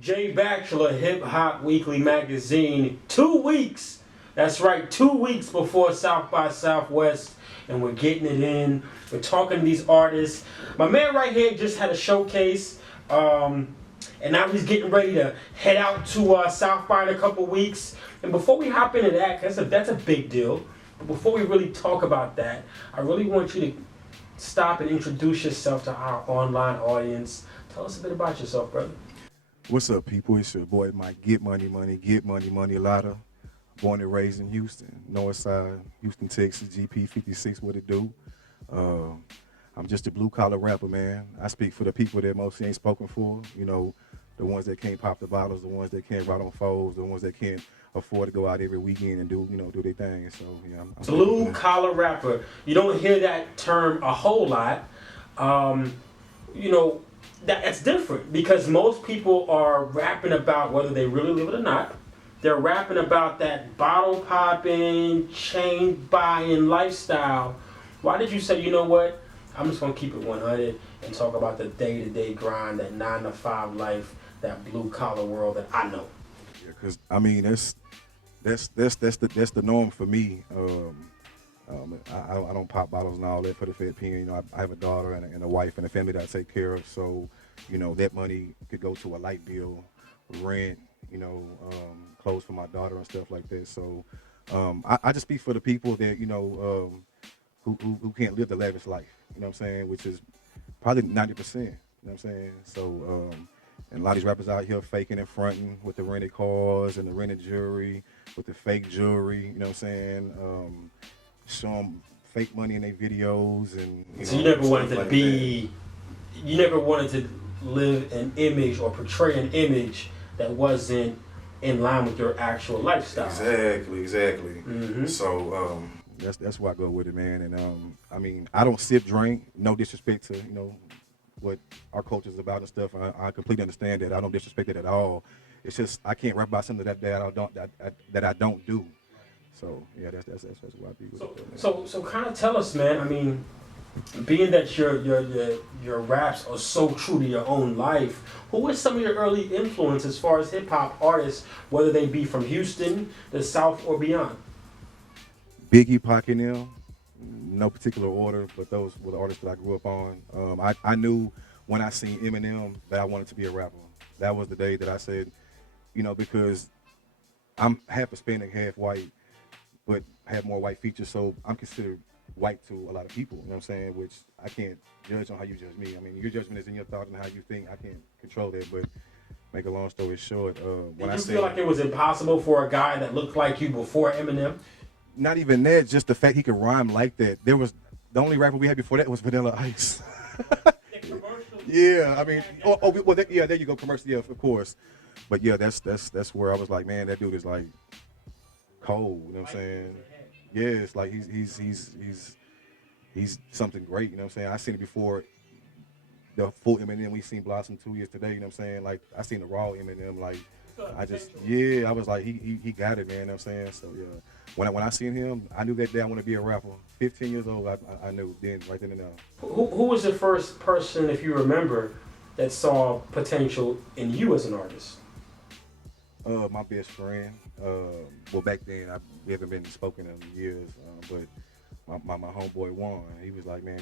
J Bachelor Hip Hop Weekly Magazine. 2 weeks. That's right, 2 weeks before South by Southwest, and we're getting it in. We're talking to these artists. My man right here just had a showcase, and now he's getting ready to head out to South by in a couple weeks. And before we hop into that, 'cause that's a big deal. But before we really talk about that, I really want you to stop and introduce yourself to our online audience. Tell us a bit about yourself, brother. What's up, people? It's your boy Mike. Get money, Lotta. Born and raised in Houston, North Side, Houston, Texas. GP 56, what it do? Uh, I'm just a blue collar rapper, man. I speak for the people that mostly ain't spoken for. You know, the ones that can't pop the bottles, the ones that can't ride on foes, the ones that can't afford to go out every weekend and do their thing. So yeah, I'm Blue collar rapper. You don't hear that term a whole lot. Um, you know, that's different because most people are rapping about whether they really live it or not. They're rapping about that bottle popping, chain buying lifestyle. Why did you say, you know what? I'm just gonna keep it 100 and talk about the day-to-day grind, that 9 to 5 life, that blue collar world that I know. Yeah, cause I mean that's the norm for me. I don't pop bottles and all that for the fed pen. You know, I have a daughter and a wife and a family that I take care of. So, you know, that money could go to a light bill, rent, clothes for my daughter and stuff like that. So, I just speak for the people that who can't live the lavish life. You know what I'm saying? Which is probably 90%. You know what I'm saying? So, and a lot of these rappers out here faking and fronting with the rented cars and the rented jewelry, with the fake jewelry. You know what I'm saying? Show them fake money in their videos and So you never wanted to be, you never wanted to live an image or portray an image that wasn't in line with your actual lifestyle. Exactly. So that's why I go with it, man. And I mean, I don't sip drink. No disrespect to what our culture is about and stuff. I completely understand that. I don't disrespect it at all. It's just I can't rap about something that I don't do. So yeah, that's why I be with it. So kind of tell us, man. I mean, being that your raps are so true to your own life, who were some of your early influence as far as hip hop artists, whether they be from Houston, the South, or beyond? Biggie, Pac, and them, no particular order, but those were the artists that I grew up on. I knew when I seen Eminem that I wanted to be a rapper. That was the day that I said, because I'm half Hispanic, half white, but have more white features, so I'm considered white to a lot of people. You know what I'm saying? Which I can't judge on how you judge me. I mean, your judgment is in your thought and how you think. I can't control that, but make a long story short, Did you feel like it was impossible for a guy that looked like you before Eminem? Not even that, just the fact he could rhyme like that. There was the only rapper we had before that was Vanilla Ice. Yeah, I mean, there you go, commercial, yeah, of course. But yeah, that's where I was like, man, that dude is like cold. You know what I'm saying? Yeah, it's like he's something great. You know what I'm saying? I seen it before the full Eminem. We seen Blossom 2 years today. You know what I'm saying? Like I seen the raw Eminem. Like I was like he got it, man. You know what I'm saying? So yeah, when I seen him, I knew that day I want to be a rapper. 15 years old, I knew then right then and there. Who was the first person, if you remember, that saw potential in you as an artist? My best friend. Well, back then we haven't been spoken in years, but my homeboy Juan, he was like, man,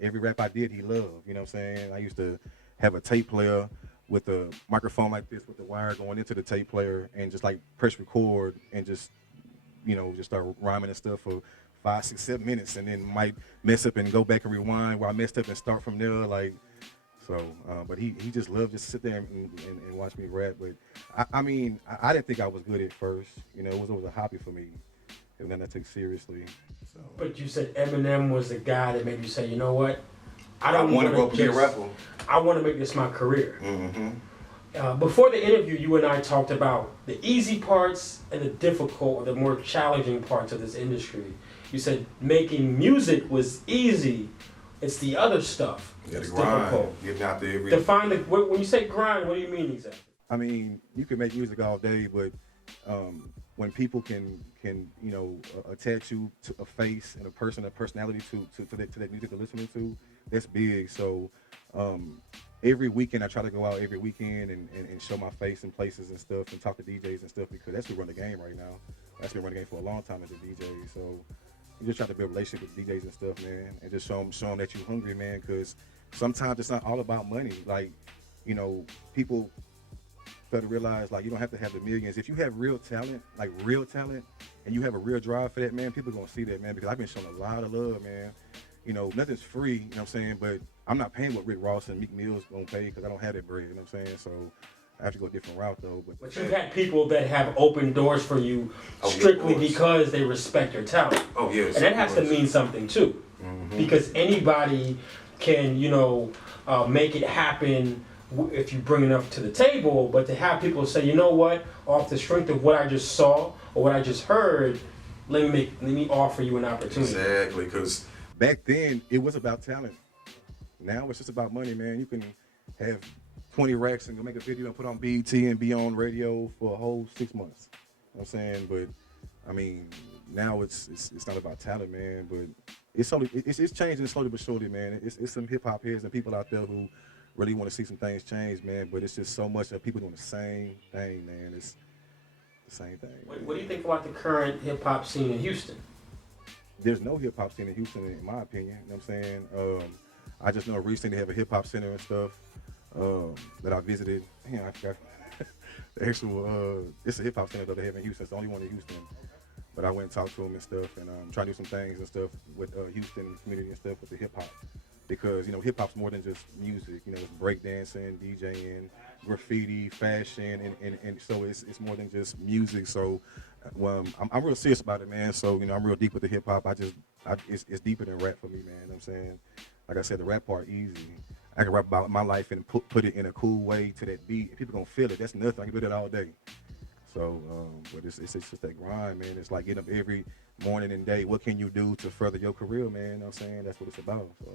every rap I did, he loved. You know what I'm saying? I used to have a tape player with a microphone like this with the wire going into the tape player and just like press record and just just start rhyming and stuff for 5, 6, 7 minutes and then might mess up and go back and rewind where I messed up and start from there. Like, so, but he just loved just to sit there and watch me rap. But I mean, I didn't think I was good at first. It was a hobby for me. And then I took seriously. So. But you said Eminem was the guy that made you say, you know what? I don't want to go be a rapper. I want to make this my career. Mm-hmm. Before the interview, you and I talked about the easy parts and the difficult, or the more challenging parts of this industry. You said making music was easy. It's the other stuff that's difficult. Getting out there. Define when you say grind, what do you mean exactly? I mean, you can make music all day, but when people can attach you to a face and a person, a personality to that music they're listening to, that's big. So every weekend I try to go out every weekend and show my face in places and stuff and talk to DJs and stuff because that's who run the game right now. That's been running the game for a long time as a DJ. So you just try to build a relationship with DJs and stuff, man, and just show them that you're hungry, man, because sometimes it's not all about money. Like, you know, people fail to realize, like, you don't have to have the millions. If you have real talent, and you have a real drive for that, man, people are going to see that, man, because I've been shown a lot of love, man. You know, nothing's free, you know what I'm saying, but I'm not paying what Rick Ross and Meek Mill's going to pay because I don't have that bread, you know what I'm saying, so I have to go a different route, though. But you've had people that have opened doors for you strictly because they respect your talent. Oh, yes. And that has to mean something, too. Mm-hmm. Because anybody can, you know, make it happen if you bring enough to the table, but to have people say, you know what, off the strength of what I just saw or what I just heard, let me offer you an opportunity. Exactly, because back then, it was about talent. Now it's just about money, man. You can have 20 racks and go make a video and put on BET and be on radio for a whole 6 months. You know what I'm saying? But, I mean, now it's not about talent, man. But it's changing slowly but surely, man. It's some hip-hop heads and people out there who really want to see some things change, man. But it's just so much of people doing the same thing, man. It's the same thing. What do you think about the current hip-hop scene in Houston? There's no hip-hop scene in Houston, in my opinion. You know what I'm saying? I just know recently they have a hip-hop center and stuff that I visited. Man, I forgot the actual, it's a hip-hop center that they have in Houston. It's the only one in Houston. But I went and talked to them and stuff and trying to do some things and stuff with Houston community and stuff with the hip-hop. Because, you know, hip-hop's more than just music. You know, it's breakdancing, DJing, graffiti, fashion, and so it's more than just music. So I'm real serious about it, man. So, you know, I'm real deep with the hip-hop. It's deeper than rap for me, man. You know what I'm saying? Like I said, the rap part easy. I can rap about my life and put it in a cool way to that beat. People gonna feel it. That's nothing. I can do that all day. So, but it's just that grind, man. It's like getting up every morning and day. What can you do to further your career, man? You know what I'm saying? That's what it's about. So.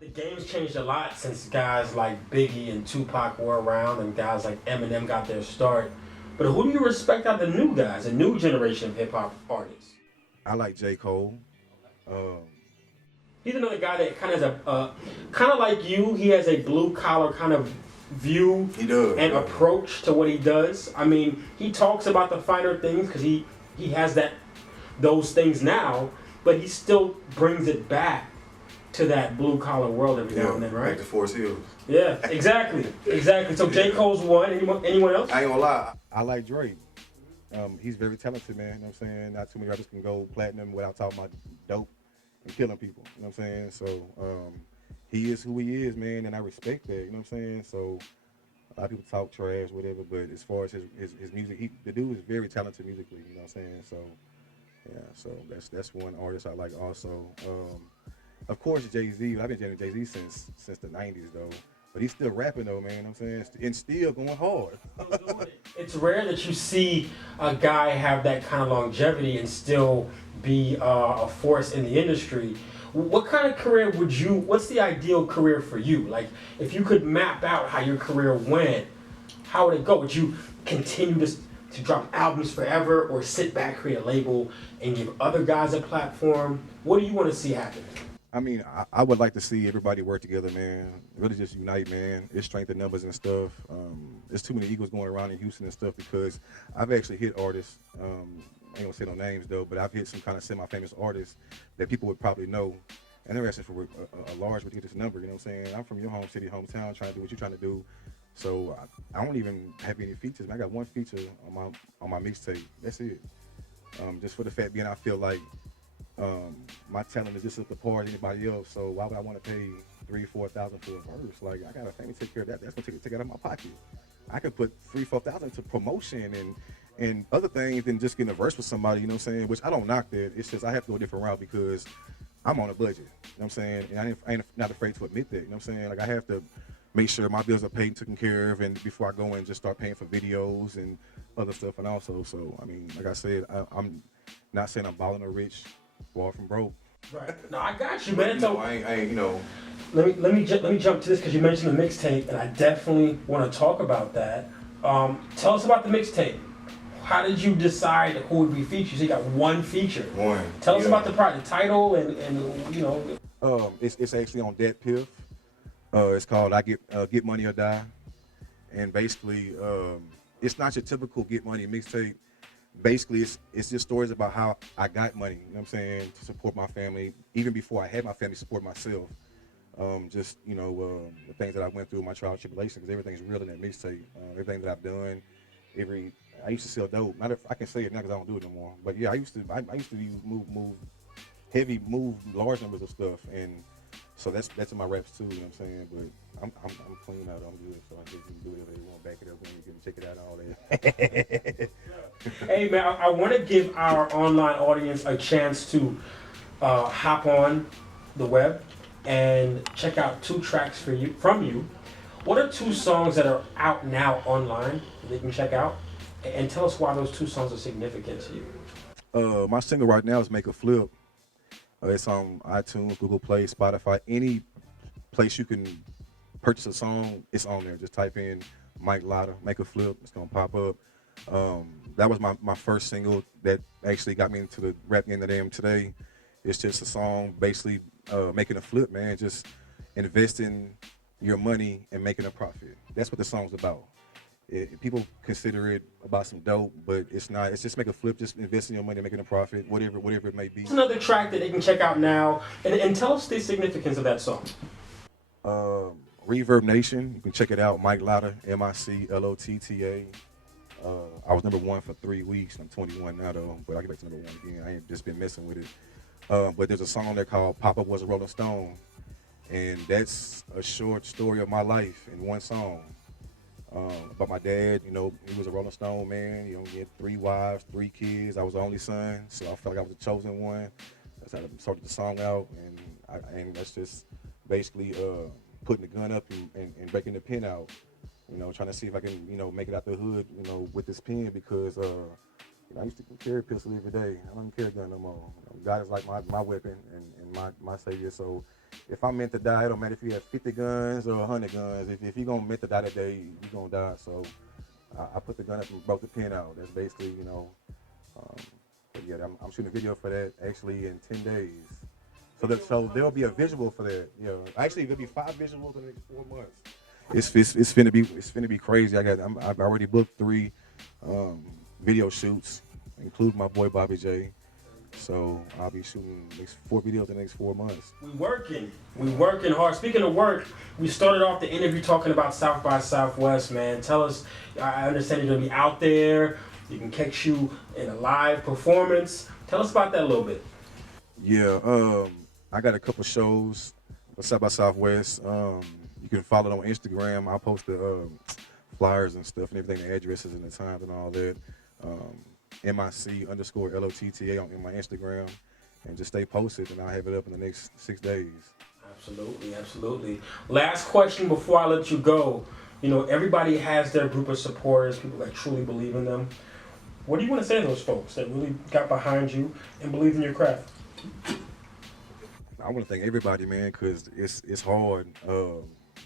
The game's changed a lot since guys like Biggie and Tupac were around and guys like Eminem got their start. But who do you respect out of the new guys, the new generation of hip-hop artists? I like J. Cole. He's another guy that kind of like you. He has a blue-collar kind of view and approach to what he does. I mean, he talks about the finer things because he has those things now, but he still brings it back to that blue-collar world every now and then, right? Like the Forest Hills. Yeah, exactly. So J. Cole's one. Anyone else? I ain't gonna lie. I like Drake. He's very talented, man. You know what I'm saying? Not too many artists can go platinum without talking about dope and killing people. You know what I'm saying? So he is who he is, man, and I respect that. You know what I'm saying? So a lot of people talk trash, whatever, but as far as his music, the dude is very talented musically. You know what I'm saying? So yeah, so that's one artist I like also. Of course, Jay-Z. I've been jamming Jay-Z since the 90s, though. But he's still rapping, though, man. You know what I'm saying? And still going hard. It's rare that you see a guy have that kind of longevity and still be a force in the industry. What kind of career what's the ideal career for you? Like, if you could map out how your career went, how would it go? Would you continue to drop albums forever or sit back, create a label, and give other guys a platform? What do you want to see happen? I mean, I would like to see everybody work together, man. Really just unite, man. It's strength in numbers and stuff. There's too many egos going around in Houston and stuff because I've actually hit artists. I ain't gonna say no names though, but I've hit some kind of semi-famous artists that people would probably know. And they're asking for a large ridiculous number, you know what I'm saying? I'm from your home city, hometown, trying to do what you're trying to do. So I don't even have any features. Man, I got one feature on my mixtape. That's it. Just for the fact being I feel like my talent is just at the par as anybody else, so why would I want to pay $3,000-$4,000 for a verse? Like, I got a family to take care of that. That's gonna take out of my pocket. I could put $3,000-$4,000 into promotion and other things than just getting a verse with somebody. You know what I'm saying? Which I don't knock that. It's just I have to go a different route because I'm on a budget. You know what I'm saying? And I ain't not afraid to admit that. You know what I'm saying? Like, I have to make sure my bills are paid and taken care of, and before I go and just start paying for videos and other stuff. And also, so I mean, like I said, I'm not saying I'm balling or rich. Far from broke. Right. No, I got you, man. So I ain't, you know. Let me jump to this because you mentioned the mixtape, and I definitely want to talk about that. Tell us about the mixtape. How did you decide who would be featured? So you got one feature. One. Tell us about the title and you know. It's actually on Dat Piff. It's called I Get Money or Die, and basically, it's not your typical Get Money mixtape. Basically, it's just stories about how I got money. You know what I'm saying, to support my family, even before I had my family, support myself. Just the things that I went through, my trial and tribulation, because everything's real in that mixtape. Everything that I've done, every I used to sell dope. Not if I can say it now because I don't do it no more. But yeah, I used to move large numbers of stuff, and so that's in my raps too. You know what I'm saying? But I'm clean out. I'm good, so I just can do whatever they want. Back it up and you can check it out and all that. Hey man, I want to give our online audience a chance to hop on the web and check out 2 tracks from you. What are 2 songs that are out now online that they can check out? And tell us why those 2 songs are significant to you. My single right now is Make a Flip. It's on iTunes, Google Play, Spotify, any place you can purchase a song. It's on there. Just type in Mike Lotta, Make a Flip. It's gonna pop up. That was my first single that actually got me into the rap game that I am today. It's just a song basically making a flip, man. Just investing your money and making a profit. That's what the song's about. People consider it about some dope, but it's not. It's just make a flip, just investing your money, making a profit, whatever it may be. It's another track that they can check out now, and tell us the significance of that song. Reverb Nation, you can check it out. Mike Lotta, MICLOTTA. I was #1 for 3 weeks. I'm 21 now though, but I'll get back to #1 again. I ain't just been messing with it. But there's a song there called Papa Was a Rolling Stone, and that's a short story of my life in one song. About my dad, he was a Rolling Stone man. He had 3 wives, 3 kids. I was the only son, so I felt like I was the chosen one. That's how I started the song out, and that's just basically putting the gun up and breaking the pen out. Trying to see if I can, make it out the hood, with this pen because I used to carry a pistol every day. I don't carry a gun no more. God is like my weapon and my savior. So if I'm meant to die, it don't matter if you have 50 guns or 100 guns. If you're going to meant to die that day, you're going to die. So I put the gun up and broke the pin out. That's basically, but yeah, I'm shooting a video for that actually in 10 days. So there'll be a visual for that. Actually there'll be 5 visuals in the next 4 months. It's finna be crazy. I've already booked 3 video shoots, including my boy Bobby J. So I'll be shooting next 4 videos in the next 4 months. We working hard. Speaking of work, we started off the interview talking about South by Southwest, man. Tell us, I understand you're gonna be out there. You can catch you in a live performance. Tell us about that a little bit. Yeah, I got a couple shows for South by Southwest. You can follow it on Instagram. I'll post the flyers and stuff and everything, the addresses and the times and all that. MIC_LOTTA on my Instagram, and just stay posted, and I'll have it up in the next 6 days. Absolutely. Last question before I let you go. Everybody has their group of supporters, people that truly believe in them. What do you want to say to those folks that really got behind you and believe in your craft? I want to thank everybody, man, because it's hard,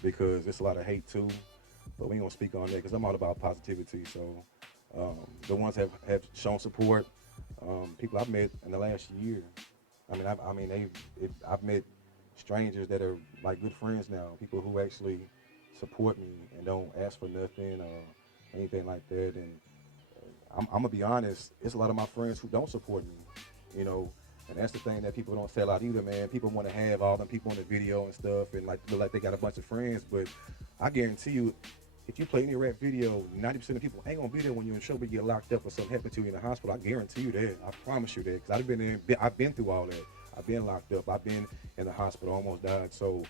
because there's a lot of hate too, but we ain't gonna speak on that because I'm all about positivity. So the ones have shown support, people I've met in the last year. I've met strangers that are like good friends now, people who actually support me and don't ask for nothing or anything like that. And I'm gonna be honest, it's a lot of my friends who don't support me, and that's the thing that people don't sell out either, man. People want to have all them people on the video and stuff and like look like they got a bunch of friends, but I guarantee you, if you play any rap video, 90% of people ain't gonna be there when you're in trouble, you get locked up or something happen to you in the hospital. I guarantee you that. I promise you that, because I've been through all that. I've been locked up. I've been in the hospital, almost died. So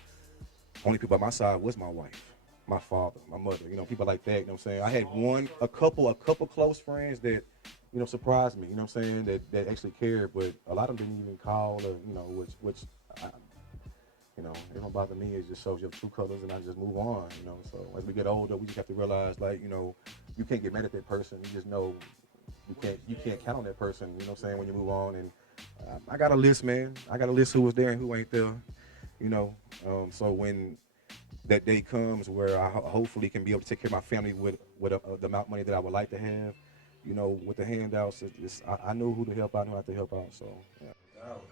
only people by my side was my wife, my father, my mother. People like that. You know what I'm saying? I had a couple close friends that, surprised me. You know what I'm saying? That actually cared, but a lot of them didn't even call or, which it don't bother me. It just shows your true colors, and I just move on. So as we get older, we just have to realize, like, you can't get mad at that person. You just know you can't count on that person. You know what I'm saying? When you move on, and I got a list, man. I got a list who was there and who ain't there. So when that day comes where I hopefully can be able to take care of my family with the amount of money that I would like to have, with the handouts, I know who to help out, I know how to help out. So yeah.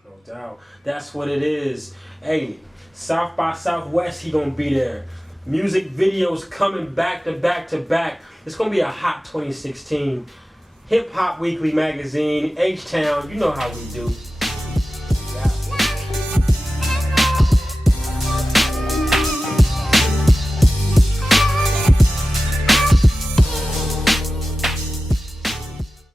No doubt. That's what it is. Hey, South by Southwest, he gonna be there. Music videos coming back to back to back. It's gonna be a hot 2016. Hip Hop Weekly magazine, H-Town, you know how we do.